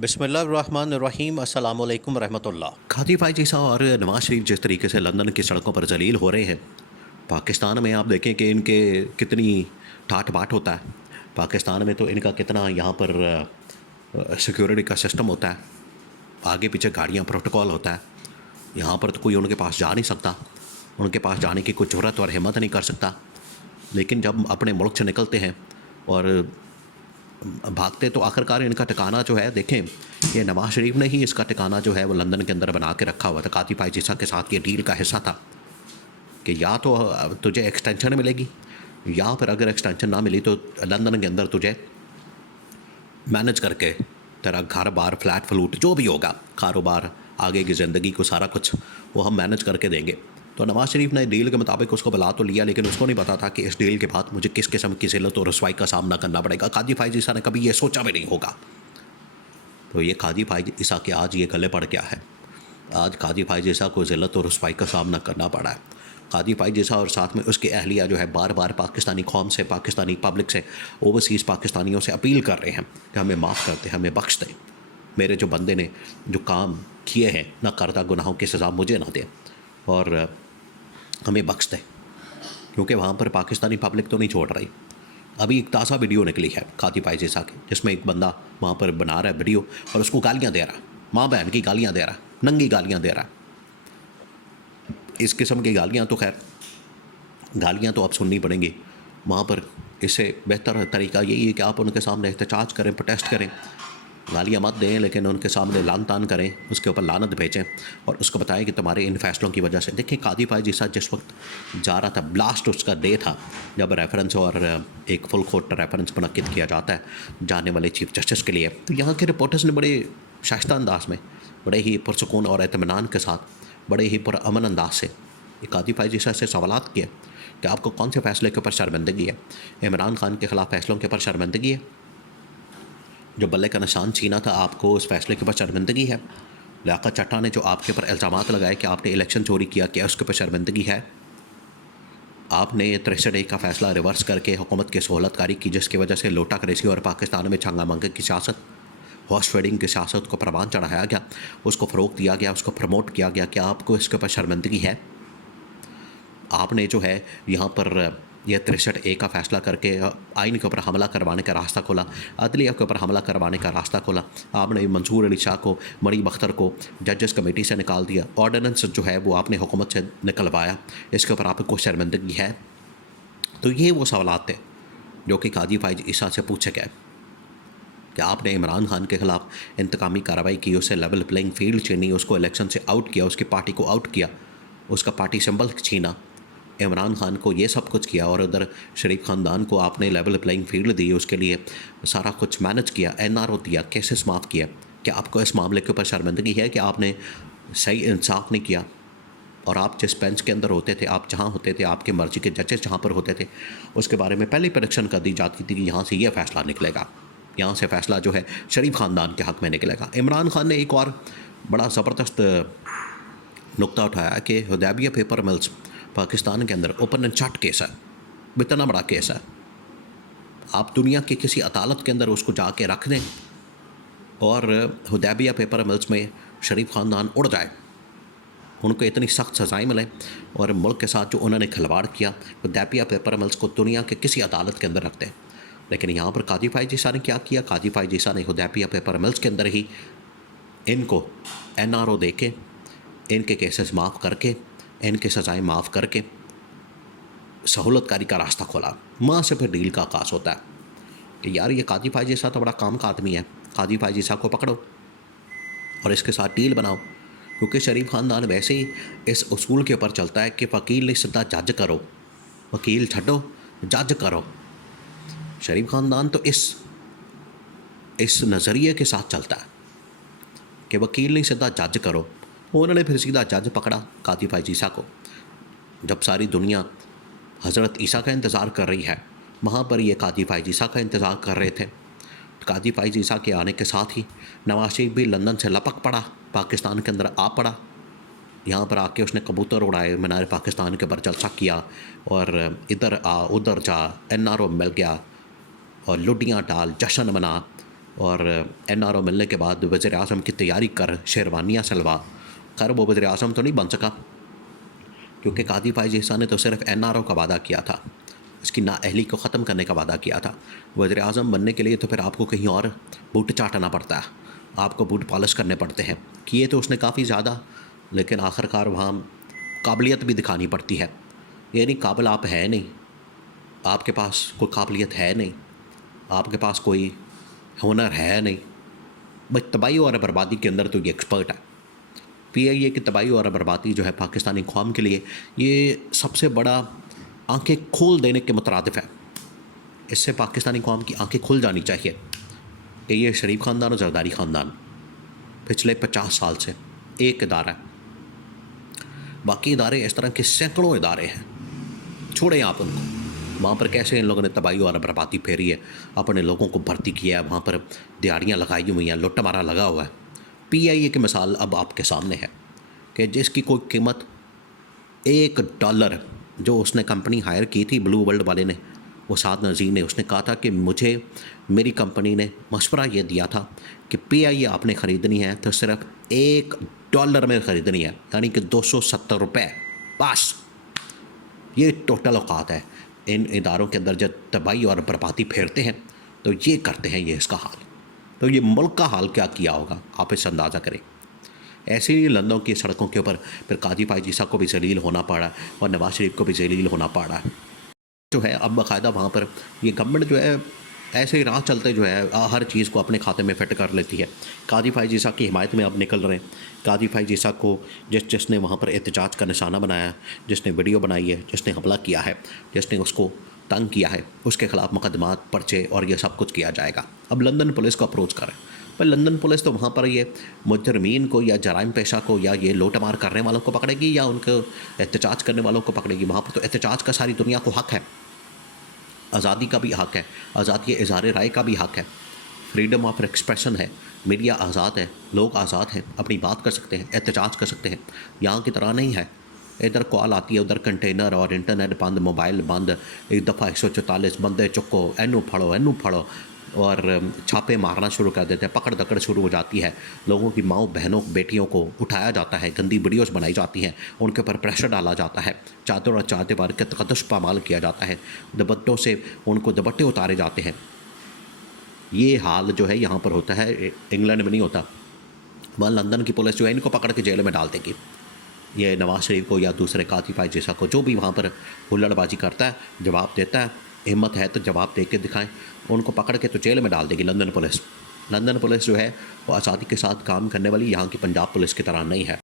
बिस्मिल्लाहिर्रहमानिर्रहीम अस्सलाम वालेकुम रहमतुल्लाह। खादी भाई जैसा और नवाज शरीफ जिस तरीके से लंदन की सड़कों पर जलील हो रहे हैं, पाकिस्तान में आप देखें कि इनके कितनी ठाट बाट होता है। पाकिस्तान में तो इनका कितना यहाँ पर सिक्योरिटी का सिस्टम होता है, आगे पीछे गाड़ियाँ प्रोटोकॉल होता है। यहाँ पर तो कोई उनके पास जा नहीं सकता, उनके पास जाने की कोई जरूरत और हिम्मत नहीं कर सकता। लेकिन जब अपने मुल्क से निकलते हैं और भागते तो आखिरकार इनका ठिकाना जो है, देखें ये नवाज शरीफ ने ही इसका ठिकाना जो है वो लंदन के अंदर बना के रखा हुआ था। कातिब फाइजिसा के साथ ये डील का हिस्सा था कि या तो तुझे एक्सटेंशन मिलेगी, या फिर अगर एक्सटेंशन ना मिली तो लंदन के अंदर तुझे मैनेज करके तेरा घर बार फ्लैट फ्लूट जो भी होगा, कारोबार, आगे की ज़िंदगी को सारा कुछ वो हम मैनेज करके देंगे। तो नवाज शरीफ ने डील के मुताबिक उसको बुला तो लिया, लेकिन उसको नहीं पता था कि इस डील के बाद मुझे किस किस्म की ज़िल्लत और रसवाई का सामना करना पड़ेगा। काजी फाइजिसा ने कभी ये सोचा भी नहीं होगा। तो ये काजी फाइजिसा के आज ये गले पड़ गया है। आज काजी फाइजिसा को ज़िल्लत और रसवाई का सामना करना पड़ा है। काजी फाइजिसा और साथ में उसकी अहलिया जो है बार बार पाकिस्तानी कौम से, पाकिस्तानी पब्लिक से, ओवरसीज़ पाकिस्तानियों से अपील कर रहे हैं कि हमें माफ़ कर दें, हमें बख्श दें। मेरे जो बंदे ने जो काम किए हैं, ना करदा गुनाहों की सज़ा मुझे ना दें और हमें बख्श दें, क्योंकि वहाँ पर पाकिस्तानी पब्लिक तो नहीं छोड़ रही। अभी एक ताज़ा वीडियो निकली है कातिब फाइजिसा की, जिसमें एक बंदा वहाँ पर बना रहा है वीडियो और उसको गालियाँ दे रहा है, माँ बहन की गालियाँ दे रहा है, नंगी गालियाँ दे रहा है। इस किस्म की गालियाँ तो खैर गालियाँ तो अब सुननी पड़ेंगी वहाँ पर। इससे बेहतर तरीका यही है कि आप उनके सामने एहतजाज करें, प्रोटेस्ट करें, गालियाँ मत दें, लेकिन उनके सामने लान तान करें, उसके ऊपर लानत भेजें और उसको बताएं कि तुम्हारे इन फैसलों की वजह से। देखिए कातिब फाइजिसा जिस वक्त जा रहा था, ब्लास्ट उसका डे था जब रेफरेंस और एक फुल कोर्ट रेफरेंस मुनक्किद किया जाता है जाने वाले चीफ जस्टिस के लिए। तो यहाँ के रिपोर्टर्स ने बड़े शाइस्ता अंदाज में, बड़े ही पुरसकून और इत्मीनान के साथ, बड़े ही पुरअमन अंदाज से कातिब फाइजिसा से सवालात किए कि आपको कौन से फैसले के ऊपर शर्मिंदगी है। इमरान खान के ख़िलाफ़ फैसलों के ऊपर शर्मिंदगी है, जो बल्ले का निशान छीना था आपको उस फैसले के ऊपर शर्मिंदगी है। लियाकत चट्टा ने जो आपके ऊपर इल्ज़ामात लगाए कि आपने इलेक्शन चोरी किया, क्या उसके ऊपर शर्मिंदगी है। आपने 63A का फ़ैसला रिवर्स करके हुकूमत की सहूलतकारी की, जिसकी वजह से लोटा क्रेसी और पाकिस्तान में छंगा मंगे की सियासत, हॉर्स ट्रेडिंग की सियासत को परवान चढ़ाया गया, उसको फ़रोग़ दिया गया, उसको प्रमोट किया गया। क्या आपको इसके ऊपर शर्मिंदगी है? आपने जो है यहाँ पर यह 63A का फ़ैसला करके आइन के ऊपर हमला करवाने का रास्ता खोला, अदलिया के ऊपर हमला करवाने का रास्ता खोला। आपने मंसूर अली शाह को, मणि बख्तर को जजेस कमेटी से निकाल दिया, ऑर्डिनेंस जो है वो आपने हुकूमत से निकलवाया। इसके ऊपर आपको शर्मिंदगी है? तो ये वो सवालात थे जो कि कातिब फाइजिसा से पूछे गए कि आपने इमरान खान के ख़िलाफ़ इंतकामी कार्रवाई की, उसे लेवल प्लेइंग फील्ड छीनी, उसको इलेक्शन से आउट किया, उसकी पार्टी को आउट किया, उसका पार्टी सिंबल छीना, इमरान खान को ये सब कुछ किया, और उधर शरीफ ख़ानदान को आपने लेवल प्लेइंग फील्ड दी, उसके लिए सारा कुछ मैनेज किया, NRO दिया, केसेस माफ़ किया। क्या आपको इस मामले के ऊपर शर्मिंदगी है कि आपने सही इंसाफ नहीं किया? और आप जिस बेंच के अंदर होते थे, आप जहाँ होते थे, आपके मर्जी के जजेस जहाँ पर होते थे, उसके बारे में पहले प्रेडिक्शन कर दी जाती थी कि यहाँ से ये फ़ैसला निकलेगा, यहाँ से फ़ैसला जो है शरीफ ख़ानदान के हक़ में निकलेगा। इमरान खान ने एक और बड़ा ज़बरदस्त नुक्ता उठाया कि हुदैबिया पेपर मिल्स पाकिस्तान के अंदर ओपन एंड शट केस है, इतना बड़ा केस है। आप दुनिया की किसी अदालत के अंदर उसको जाके रख दें और हुदैबिया पेपर मिल्स में शरीफ ख़ानदान उड़ जाए, उनको इतनी सख्त सज़ाएँ मिलें और मुल्क के साथ जो उन्होंने खिलवाड़ किया, हुदैबिया पेपर मिल्स को दुनिया के किसी अदालत के अंदर रख दें। लेकिन यहाँ पर कातिब फाइजिसा ने क्या किया? कातिब फाइजिसा ने हुदैबिया पेपर मिल्स के अंदर ही इनको NRO दे के, इनके केसेस माफ़ करके, इनके सज़ाएँ माफ़ करके सहूलतकारी का रास्ता खोला। वहाँ से फिर डील का आगाज़ होता है कि यार ये कातिब फाइजिसा तो बड़ा काम का आदमी है, कातिब फाइजिसा को पकड़ो और इसके साथ डील बनाओ। क्योंकि शरीफ ख़ानदान वैसे ही इस उसूल के ऊपर चलता है कि वकील ने सीधा जज करो, वकील छड्डो, जज करो। शरीफ ख़ानदान तो इस नज़रिए के साथ चलता है कि वकील ने सीधा जज करो। उन्होंने फिर सीधा जज पकड़ा कातिब फाइजिसा को। जब सारी दुनिया हज़रत ईसा का इंतज़ार कर रही है, वहाँ पर ये कातिब फाइजिसा का इंतज़ार कर रहे थे। कातिब फाइजिसा के आने के साथ ही नवाज शरीफ भी लंदन से लपक पड़ा, पाकिस्तान के अंदर आ पड़ा। यहाँ पर आके उसने कबूतर उड़ाए, मीनार पाकिस्तान के ऊपर जलसा किया और इधर आ उधर जा, NRO मिल गया और लुडियाँ डाल, जश्न मना, और NRO मिलने के बाद वज़ीर आज़म की तैयारी कर शेरवानियाँ सलवा कर वो वज़ीर आज़म तो नहीं बन सका, क्योंकि कादी फाइज़ ईसा ने तो सिर्फ NRO का वादा किया था, इसकी नाअहली को ख़त्म करने का वादा किया था। वज़ीर आज़म बनने के लिए तो फिर आपको कहीं और बूट चाटना पड़ता है, आपको बूट पॉलिश करने पड़ते हैं। किए तो उसने काफ़ी ज़्यादा, लेकिन आखिरकार वहाँ काबिलियत भी दिखानी पड़ती है। ये नहीं काबिल आप है नहीं, आपके पास कोई काबिलियत है नहीं, आपके पास कोई हुनर है नहीं, बस तबाही और बर्बादी के अंदर तो ये एक्सपर्ट है। PIA की तबाही और बर्बादी जो है पाकिस्तानी कौम के लिए ये सबसे बड़ा आंखें खोल देने के मुतरादिफ है। इससे पाकिस्तानी कौम की आंखें खुल जानी चाहिए कि ये शरीफ ख़ानदान और जरदारी ख़ानदान पिछले 50 साल से एक इदारा है, बाकी इदारे इस तरह के सैकड़ों इदारे हैं, छोड़ें आप उनको। वहाँ पर कैसे इन लोगों ने तबाही और बर्बादी फेरी है, अपने लोगों को भर्ती किया है, वहाँ पर दिहाड़ियाँ लगाई हुई हैं, लुट मारा लगा हुआ है। PIA की मिसाल अब आपके सामने है कि जिसकी कोई कीमत $1 जो उसने कंपनी हायर की थी ब्लू वर्ल्ड वाले ने, वो साद नज़ीर ने, उसने कहा था कि मुझे मेरी कंपनी ने मशवरा ये दिया था कि PIA आपने ख़रीदनी है तो सिर्फ $1 में ख़रीदनी है, यानी कि 270 रुपये बस। ये टोटल औकात है। इन इदारों के अंदर जब तबाही और बर्बादी फेरते हैं तो ये करते हैं, ये इसका हाल। तो ये मुल्क का हाल क्या किया होगा, आप इससे अंदाज़ा करें। ऐसे ही लंदन की सड़कों के ऊपर फिर कादी फाइज़ ईसा को भी जलील होना पड़ा और नवाज शरीफ को भी जलील होना पड़ा जो है। अब बाकायदा वहाँ पर ये गवर्नमेंट जो है ऐसे ही राह चलते जो है हर चीज़ को अपने खाते में फिट कर लेती है। कादी फाइज़ ईसा की हिमायत में अब निकल रहे हैं। कादी फाइज़ ईसा को जिसने वहाँ पर एहतजाज का निशाना बनाया, जिसने वीडियो बनाई है, जिसने हमला किया है, जिसने उसको तंग किया है, उसके ख़िलाफ़ मुकदमात, पर्चे और ये सब कुछ किया जाएगा। अब लंदन पुलिस को अप्रोच करें, पर लंदन पुलिस तो वहाँ पर ये मुजरमीन को या जराइम पेशा को या ये लूटमार करने वालों को पकड़ेगी या उनको एहतजाज करने वालों को पकड़ेगी। वहाँ पर तो एहतजाज का सारी दुनिया को हक़ है, आज़ादी का भी हक़ है, आज़ादी इज़हार राय का भी हक़ है, फ्रीडम ऑफ एक्सप्रेशन है, मीडिया आज़ाद है, लोग आज़ाद हैं, अपनी बात कर सकते हैं, एहतजाज कर सकते हैं। यहाँ की तरह नहीं है, इधर कॉल आती है, उधर कंटेनर और इंटरनेट बंद, मोबाइल बंद, एक दफ़ा 144 बंदे चुको, एनू फड़ो और छापे मारना शुरू कर देते हैं, पकड़ दकड़ शुरू हो जाती है। लोगों की माओ बहनों बेटियों को उठाया जाता है, गंदी वीडियोस बनाई जाती हैं, उनके ऊपर प्रेशर डाला जाता है, चादर और चाहते बार के तकदस पामाल किया जाता है, दुपट्टों से उनको दुपट्टे उतारे जाते हैं। ये हाल जो है यहाँ पर होता है, इंग्लैंड में नहीं होता। वहाँ लंदन की पुलिस जो है इनको पकड़ के जेल में डाल देगी। ये नवाज शरीफ को या दूसरे कादी फाइज़ ईसा को जो भी वहाँ पर हुल्लड़बाजी करता है, जवाब देता है, हिम्मत है तो जवाब दे के दिखाएं, उनको पकड़ के तो जेल में डाल देगी लंदन पुलिस। लंदन पुलिस जो है वो आज़ादी के साथ काम करने वाली यहाँ की पंजाब पुलिस की तरह नहीं है।